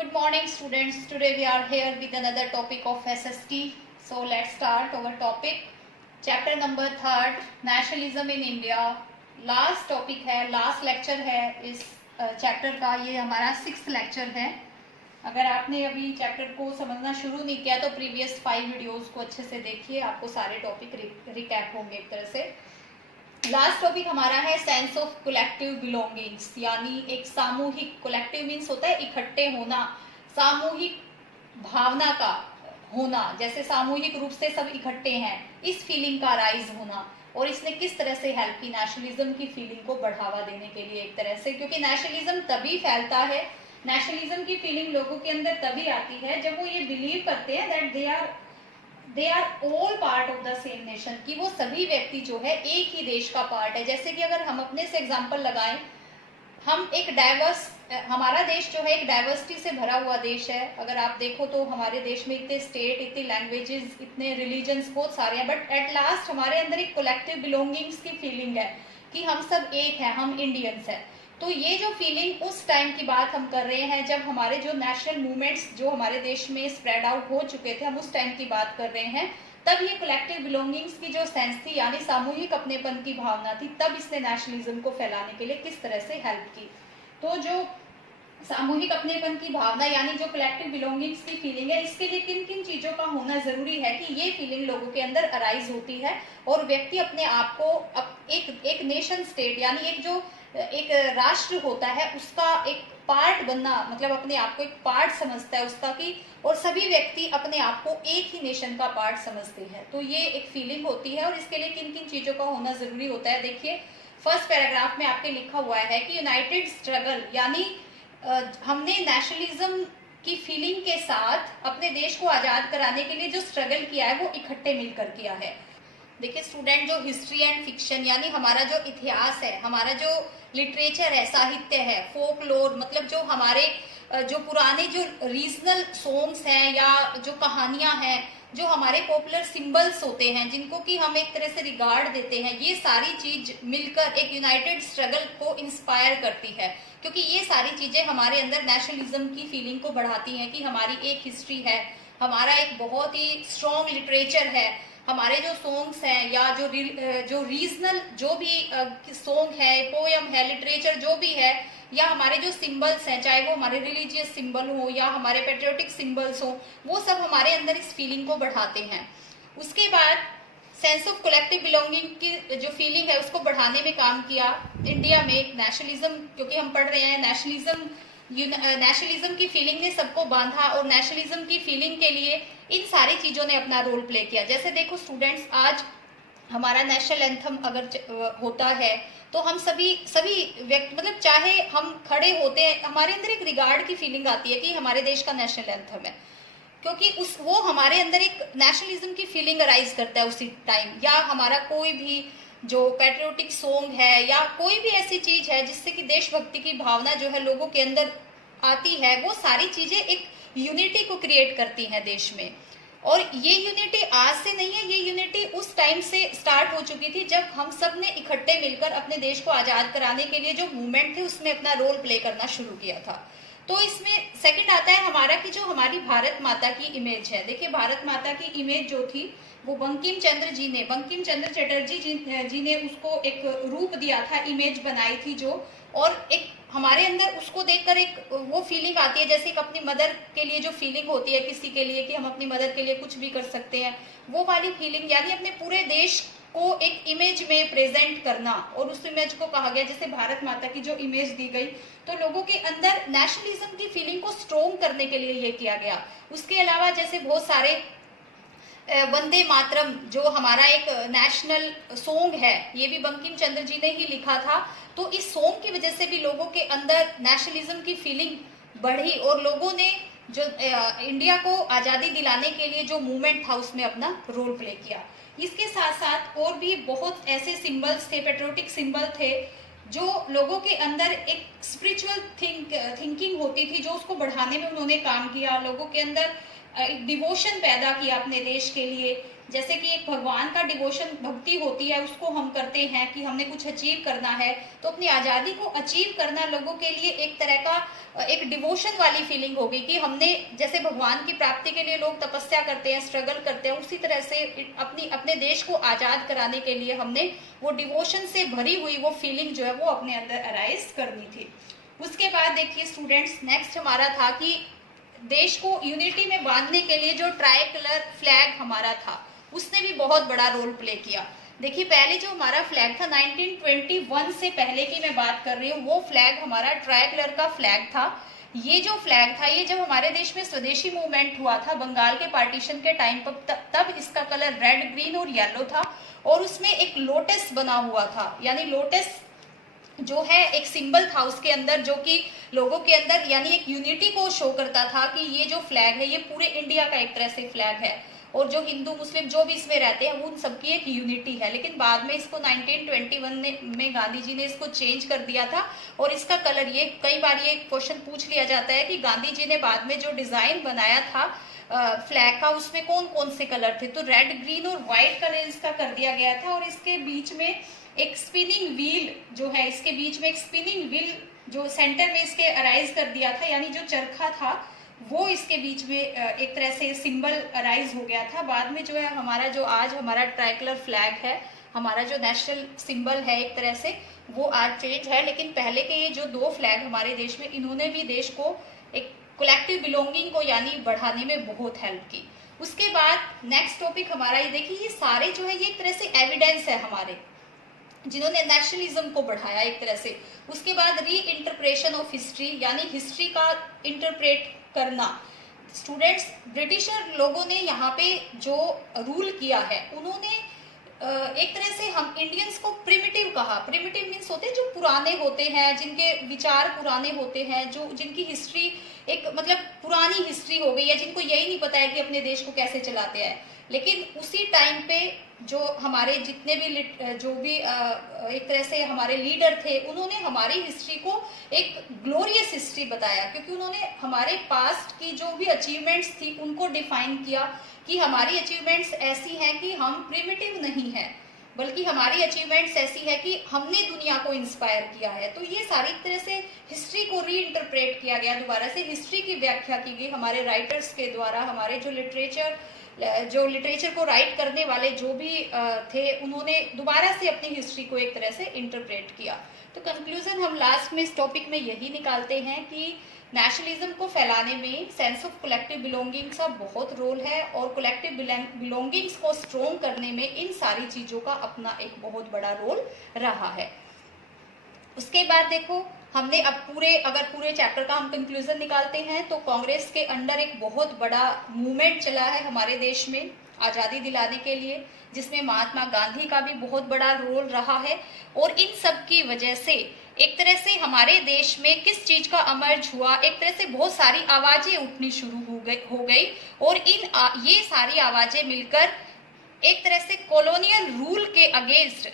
Good morning, students. Today we are here with another topic of SST. So let's start our topic. Chapter number 3, Nationalism in India. Last topic है, last lecture है इस chapter का. ये हमारा 6th lecture है. अगर आपने अभी चैप्टर को समझना शुरू नहीं किया तो प्रीवियस 5 वीडियोस को अच्छे से देखिए, आपको सारे टॉपिक रिकैप होंगे एक तरह से. लास्ट टॉपिक हमारा है सेंस ऑफ कलेक्टिव बिलोंगिंग्स, यानी एक सामूहिक, कलेक्टिव मीन्स होता है इकट्ठे होना, सामूहिक भावना का होना, जैसे सामूहिक रूप से सब इकट्ठे हैं, इस फीलिंग का राइज होना. और इसने किस तरह से हेल्प की नेशनलिज्म की फीलिंग को बढ़ावा देने के लिए एक तरह से, क्योंकि नेशनलिज्म तभी फैलता है, नेशनलिज्म की फीलिंग लोगों के अंदर तभी आती है जब वो ये बिलीव करते हैं that they are all part of the same nation, कि वो सभी व्यक्ति जो है एक ही देश का पार्ट है. जैसे कि अगर हम अपने से एग्जांपल लगाएं, हम एक डाइवर्स, हमारा देश जो है एक डाइवर्सिटी से भरा हुआ देश है. अगर आप देखो तो हमारे देश में इतने स्टेट, इतनी लैंग्वेजेस, इतने रिलीजन्स बहुत सारे हैं, बट एट लास्ट हमारे अंदर एक कलेक्टिव बिलोंगिंग्स की फीलिंग है कि हम सब एक हैं, हम इंडियंस हैं. तो ये जो फीलिंग, उस टाइम की बात हम कर रहे हैं जब हमारे जो नेशनल मूवमेंट्स जो हमारे देश में स्प्रेड आउट हो चुके थे, हम उस टाइम की बात कर रहे हैं. तब ये कलेक्टिव बिलोंगिंग्स की जो सेंस थी, यानी सामूहिक अपनेपन की भावना थी, तब इसने नेशनलिज्म को फैलाने के लिए किस तरह से हेल्प की. तो जो सामूहिक अपनेपन की भावना यानी जो कलेक्टिव बिलोंगिंग्स की फीलिंग है, इसके लिए किन किन चीजों का होना जरूरी है कि ये फीलिंग लोगों के अंदर अराइज होती है और व्यक्ति अपने आप को एक नेशन स्टेट, यानी एक राष्ट्र होता है उसका एक पार्ट बनना, मतलब अपने आप को एक पार्ट समझता है उसका, कि और सभी व्यक्ति अपने आप को एक ही नेशन का पार्ट समझते हैं. तो ये एक फीलिंग होती है और इसके लिए किन किन चीजों का होना जरूरी होता है. देखिए, फर्स्ट पैराग्राफ में आपके लिखा हुआ है कि यूनाइटेड स्ट्रगल, यानी हमने नेशनलिज्म की फीलिंग के साथ अपने देश को आजाद कराने के लिए जो स्ट्रगल किया है वो इकट्ठे मिलकर किया है. देखिए स्टूडेंट, जो हिस्ट्री एंड फिक्शन, यानी हमारा जो इतिहास है, हमारा जो लिटरेचर है, साहित्य है, फोकलोर, मतलब जो हमारे जो पुराने जो रीजनल सॉन्ग्स हैं या जो कहानियां हैं, जो हमारे पॉपुलर सिंबल्स होते हैं जिनको कि हम एक तरह से रिगार्ड देते हैं, ये सारी चीज मिलकर एक यूनाइटेड स्ट्रगल को इंस्पायर करती है. क्योंकि ये सारी चीजें हमारे अंदर नेशनलिज्म की फीलिंग को बढ़ाती हैं कि हमारी एक हिस्ट्री है, हमारा एक बहुत ही स्ट्रॉन्ग लिटरेचर है, हमारे जो सॉन्ग्स हैं या जो रीजनल जो भी सॉन्ग है, पोयम है, लिटरेचर जो भी है, या हमारे जो सिंबल्स हैं, चाहे वो हमारे रिलीजियस सिंबल हो या हमारे पेट्रियोटिक सिंबल्स हो, वो सब हमारे अंदर इस फीलिंग को बढ़ाते हैं. उसके बाद सेंस ऑफ कलेक्टिव बिलोंगिंग की जो फीलिंग है उसको बढ़ाने में काम किया इंडिया में नेशनलिज्म, क्योंकि हम पढ़ रहे हैं नेशनलिज्म की फीलिंग ने सबको बांधा और नेशनलिज्म की फीलिंग के लिए इन सारी चीजों ने अपना रोल प्ले किया. जैसे देखो स्टूडेंट्स, आज हमारा नेशनल एंथम अगर होता है तो हम सभी व्यक्ति, मतलब चाहे हम खड़े होते हैं, हमारे अंदर एक रिगार्ड की फीलिंग आती है कि हमारे देश का नेशनल एंथम है, क्योंकि वो हमारे अंदर एक नेशनलिज्म की फीलिंग अराइज करता है उसी टाइम. या हमारा कोई भी जो पैट्रियोटिक सॉन्ग है या कोई भी ऐसी चीज है जिससे कि देशभक्ति की भावना जो है लोगों के अंदर आती है, वो सारी चीजें एक यूनिटी को क्रिएट करती हैं देश में. और ये यूनिटी आज से नहीं है, ये यूनिटी उस टाइम से स्टार्ट हो चुकी थी जब हम सब ने इकट्ठे मिलकर अपने देश को आजाद कराने के लिए जो मूवमेंट थे उसमें अपना रोल प्ले करना शुरू किया था. तो इसमें सेकंड आता है हमारा कि जो हमारी भारत माता की इमेज है. देखिए, भारत माता की इमेज जो थी वो बंकिम चंद्र चटर्जी जी ने उसको एक रूप दिया था, इमेज बनाई थी जो, और एक हमारे अंदर उसको देखकर एक वो फीलिंग आती है जैसे कि अपनी मदर के लिए जो फीलिंग होती है किसी के लिए कि हम अपनी मदर के लिए कुछ भी कर सकते हैं, वो वाली फीलिंग, यानी अपने पूरे देश को एक इमेज में प्रेजेंट करना. और उस इमेज को कहा गया, जैसे भारत माता की जो इमेज दी गई, तो लोगों के अंदर नेशनलिज्म की फीलिंग को स्ट्रॉन्ग करने के लिए ये किया गया. उसके अलावा जैसे बहुत सारे वंदे मातरम जो हमारा एक नेशनल सॉन्ग है, ये भी बंकिम चंद्र जी ने ही लिखा था. तो इस सॉन्ग की वजह से भी लोगों के अंदर नेशनलिज्म की फीलिंग बढ़ी और लोगों ने जो इंडिया को आजादी दिलाने के लिए जो मूवमेंट था उसमें अपना रोल प्ले किया. इसके साथ साथ और भी बहुत ऐसे सिंबल्स थे, पेट्रियोटिक सिंबल थे, जो लोगों के अंदर एक स्पिरिचुअल थिंकिंग होती थी, जो उसको बढ़ाने में उन्होंने काम किया. लोगों के अंदर एक डिवोशन पैदा किया अपने देश के लिए। जैसे कि एक भगवान का डिवोशन, भक्ति होती है, उसको हम करते हैं कि हमने कुछ अचीव करना है, तो अपनी आज़ादी को अचीव करना लोगों के लिए एक तरह का एक डिवोशन वाली फीलिंग होगी कि हमने, जैसे भगवान की प्राप्ति के लिए लोग तपस्या करते हैं, स्ट्रगल करते हैं, उसी तरह से अपने देश को आज़ाद कराने के लिए हमने वो डिवोशन से भरी हुई वो फीलिंग जो है वो अपने अंदर अराइज करनी थी। उसके बाद देखिए स्टूडेंट्स, नेक्स्ट हमारा था कि देश को यूनिटी में बांधने के लिए जो ट्राई कलर फ्लैग हमारा था, उसने भी बहुत बड़ा रोल प्ले किया। देखिए पहले जो हमारा फ्लैग था 1921 से पहले की मैं बात कर रही हूँ, वो फ्लैग हमारा ट्राई कलर का फ्लैग था। ये जो फ्लैग था, ये जब हमारे देश में स्वदेशी मूवमेंट हुआ था बंगाल के पार्टीशन के टाइम पर, तब इसका कलर रेड, ग्रीन और येलो था, और उसमें एक लोटस बना हुआ था, यानी लोटस जो है एक सिंबल था उसके अंदर, जो कि लोगों के अंदर यानी एक यूनिटी को शो करता था कि ये जो फ्लैग है ये पूरे इंडिया का एक तरह से फ्लैग है, और जो हिंदू मुस्लिम जो भी इसमें रहते हैं उन सबकी एक यूनिटी है। लेकिन बाद में इसको 1921 में गांधी जी ने इसको चेंज कर दिया था, और इसका कलर, ये कई बार ये क्वेश्चन पूछ लिया जाता है कि गांधी जी ने बाद में जो डिजाइन बनाया था फ्लैग का, उसमें कौन कौन से कलर थे, तो रेड, ग्रीन और व्हाइट कलर इसका कर दिया गया था, और इसके बीच में एक स्पिनिंग व्हील जो है, इसके बीच में एक स्पिनिंग व्हील जो सेंटर में इसके अराइज कर दिया था, यानी जो चरखा था वो इसके बीच में एक तरह से सिंबल अराइज हो गया था। बाद में जो है हमारा जो आज हमारा ट्राइकलर फ्लैग है, हमारा जो नेशनल सिंबल है एक तरह से, वो आज चेंज है। लेकिन पहले के ये जो दो फ्लैग हमारे देश में, इन्होंने भी देश को एक कलेक्टिव बिलोंगिंग को यानी बढ़ाने में बहुत हेल्प की। उसके बाद नेक्स्ट टॉपिक हमारा ये देखिए, ये सारे जो है ये एक तरह से एविडेंस है हमारे, जिन्होंने नेशनलिज्म को बढ़ाया एक तरह से। उसके बाद री इंटरप्रेशन ऑफ हिस्ट्री, यानी हिस्ट्री का इंटरप्रेट करना। स्टूडेंट्स, ब्रिटिशर लोगों ने यहाँ पे जो रूल किया है, उन्होंने एक तरह से हम इंडियंस को प्रिमिटिव कहा। प्रिमिटिव मीन्स होते हैं जो पुराने होते हैं, जिनके विचार पुराने होते हैं, जो जिनकी हिस्ट्री एक मतलब पुरानी हिस्ट्री हो गई है, जिनको यही नहीं पता है कि अपने देश को कैसे चलाते हैं। लेकिन उसी टाइम पे जो हमारे जितने भी जो भी एक तरह से हमारे लीडर थे, उन्होंने हमारी हिस्ट्री को एक ग्लोरियस हिस्ट्री बताया, क्योंकि उन्होंने हमारे पास्ट की जो भी अचीवमेंट्स थी उनको डिफाइन किया कि हमारी अचीवमेंट्स ऐसी हैं कि हम प्रिमिटिव नहीं है, बल्कि हमारी अचीवमेंट्स ऐसी है कि हमने दुनिया को इंस्पायर किया है। तो ये सारी तरह से हिस्ट्री को री इंटरप्रेट किया गया, दोबारा से हिस्ट्री की व्याख्या की गई हमारे राइटर्स के द्वारा। हमारे जो लिटरेचर को राइट करने वाले जो भी थे, उन्होंने दोबारा से अपनी हिस्ट्री को एक तरह से इंटरप्रेट किया। तो कंक्लूजन हम लास्ट में इस टॉपिक में यही निकालते हैं कि नेशनलिज्म को फैलाने में सेंस ऑफ कलेक्टिव बिलोंगिंग्स का बहुत रोल है, और कलेक्टिव बिलोंगिंग्स को स्ट्रॉन्ग करने में इन सारी चीजों का अपना एक बहुत बड़ा रोल रहा है। उसके बाद देखो, हमने अब अगर पूरे चैप्टर का हम कंक्लूजन निकालते हैं, तो कांग्रेस के अंडर एक बहुत बड़ा मूवमेंट चला है हमारे देश में आज़ादी दिलाने के लिए, जिसमें महात्मा गांधी का भी बहुत बड़ा रोल रहा है। और इन सब की वजह से एक तरह से हमारे देश में किस चीज का अमर्ज हुआ, एक तरह से बहुत सारी आवाजें उठनी शुरू हो गई, और ये सारी आवाजें मिलकर एक तरह से कॉलोनियल रूल के अगेंस्ट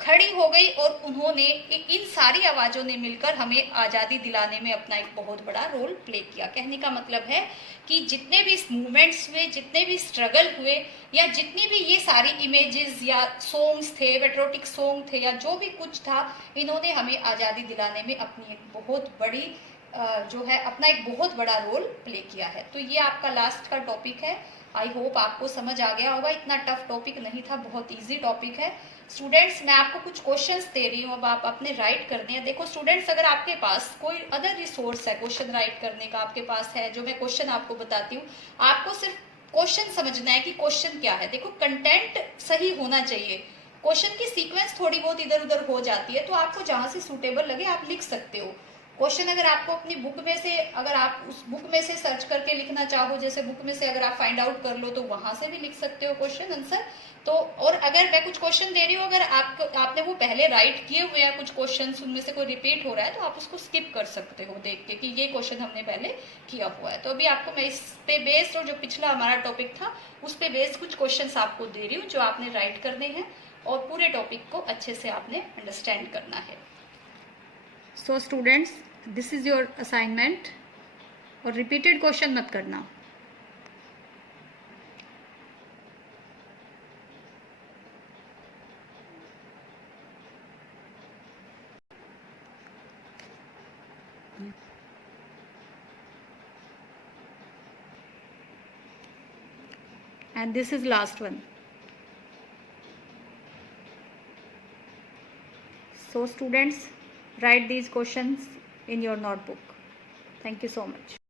खड़ी हो गई, और उन्होंने इन सारी आवाजों ने मिलकर हमें आज़ादी दिलाने में अपना एक बहुत बड़ा रोल प्ले किया। कहने का मतलब है कि जितने भी मूवमेंट्स हुए, जितने भी स्ट्रगल हुए, या जितनी भी ये सारी इमेजेस या सॉन्ग्स थे, पेट्रियोटिक सॉन्ग थे, या जो भी कुछ था, इन्होंने हमें आज़ादी दिलाने में अपनी एक बहुत बड़ी जो है अपना एक बहुत बड़ा रोल प्ले किया है। तो ये आपका लास्ट का टॉपिक है। आई होप आपको समझ आ गया होगा। इतना टफ टॉपिक नहीं था, बहुत इजी टॉपिक है। स्टूडेंट्स, मैं आपको कुछ क्वेश्चंस दे रही हूँ, अब आप अपने राइट करने हैं। देखो स्टूडेंट्स, अगर आपके पास कोई अदर रिसोर्स है क्वेश्चन राइट करने का, आपके पास है, जो मैं क्वेश्चन आपको बताती हूँ, आपको सिर्फ क्वेश्चन समझना है कि क्वेश्चन क्या है। देखो कंटेंट सही होना चाहिए, क्वेश्चन की सीक्वेंस थोड़ी बहुत इधर उधर हो जाती है, तो आपको जहां से सूटेबल लगे आप लिख सकते हो। क्वेश्चन अगर आपको अपनी बुक में से, अगर आप उस बुक में से सर्च करके लिखना चाहो, जैसे बुक में से अगर आप फाइंड आउट कर लो, तो वहां से भी लिख सकते हो क्वेश्चन आंसर। तो और अगर मैं कुछ क्वेश्चन दे रही हूँ, अगर आपने वो पहले राइट किए हुए हैं कुछ क्वेश्चन, उनमें से कोई रिपीट हो रहा है, तो आप उसको स्किप कर सकते हो देख के कि ये क्वेश्चन हमने पहले किया हुआ है। तो अभी आपको मैं इस पे बेस्ड, और जो पिछला हमारा टॉपिक था उस पे बेस्ड कुछ क्वेश्चन आपको दे रही हूँ, जो आपने राइट करने हैं, और पूरे टॉपिक को अच्छे से आपने अंडरस्टैंड करना है। So students, this is your assignment, और रिपीटेड क्वेश्चन मत करना। and this is last one. So students, write these questions in your notebook. Thank you so much.